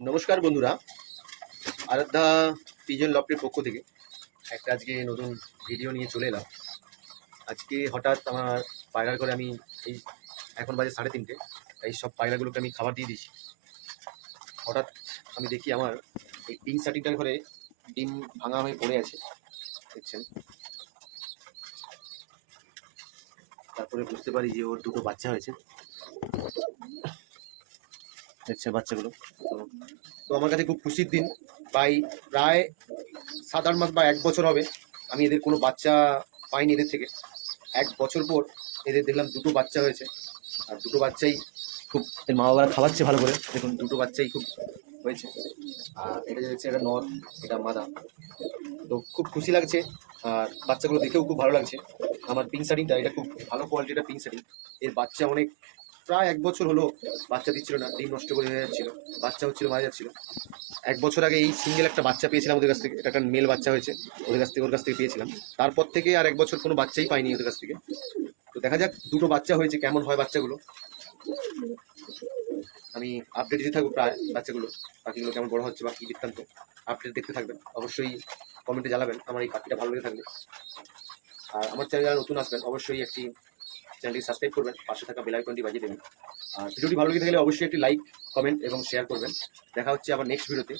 নমস্কার বন্ধুরা। আরাধ্যা পিজন লফটের পক্ষ থেকে একটা আজকে নতুন ভিডিও নিয়ে চলে এলাম। আজকে হঠাৎ আমার পায়রার করে আমি এই এখন বাজে সাড়ে তিনটে এই সব পায়রাগুলোকে আমি খাবার দিয়ে দিয়েছি। হঠাৎ আমি দেখি আমার এই পিং সার্টিংটার ঘরে ডিম ভাঙা হয়ে পড়ে আছে, দেখছেন? তারপরে বুঝতে পারি যে ওর দুটো বাচ্চা হয়েছে। দেখছেন বাচ্চাগুলো? তো আমার কাছে খুব খুশির দিন। প্রায় প্রায় সাত আট মাস বা এক বছর হবে আমি এদের কোনো বাচ্চা পাইনি এদের থেকে। এক বছর পর এদের দেখলাম দুটো বাচ্চা হয়েছে। আর দুটো বাচ্চাই খুব এর মা বাবারা খাওয়াচ্ছে ভালো করে। দেখুন, দুটো বাচ্চাই খুব হয়েছে। আর এটা যে হচ্ছে এটা নর, এটা মাদা। তো খুব খুশি লাগছে। আর বাচ্চাগুলো দেখেও খুব ভালো লাগছে। আমার পিং শাড়িটা, এটা খুব ভালো কোয়ালিটির পিং শাড়ি। এর বাচ্চা অনেক প্রায় এক বছর হলো বাচ্চা দিচ্ছিল না ডিম নষ্ট করে হয়ে যাচ্ছিল, বাচ্চা হচ্ছিল, মারা যাচ্ছিল। এক বছর আগে এই সিঙ্গেল একটা বাচ্চা পেয়েছিলাম ওদের কাছ থেকে একটা মেল বাচ্চা হয়েছে, ওদের কাছ থেকে, ওর কাছ থেকে পেয়েছিলাম। তারপর থেকে আর এক বছর কোনো বাচ্চাই পাইনি ওদের কাছ থেকে। তো দেখা যাক দুটো বাচ্চা হয়েছে, কেমন হয় বাচ্চাগুলো। আমি আপডেট দিতে থাকব প্রায় বাচ্চাগুলো পাখিগুলো কেমন বড় হচ্ছে বা কী বৃত্তান্ত। আপডেট দেখতে থাকবেন। অবশ্যই কমেন্টে জানাবেন, আমার এই পাখিটা ভালো লেগে থাকলে। আর আমার চ্যানেল নতুন আসবেন, অবশ্যই একটি চ্যানেলটি সাবস্ক্রাইব করবেন, পাশে থাকা বেল আইকনটি বাজিয়ে দেবেন। আর ভিডিওটি ভালো লেগে থাকলে অবশ্যই একটি লাইক কমেন্ট এবং শেয়ার করবেন। দেখা হচ্ছে আবার নেক্সট ভিডিওতে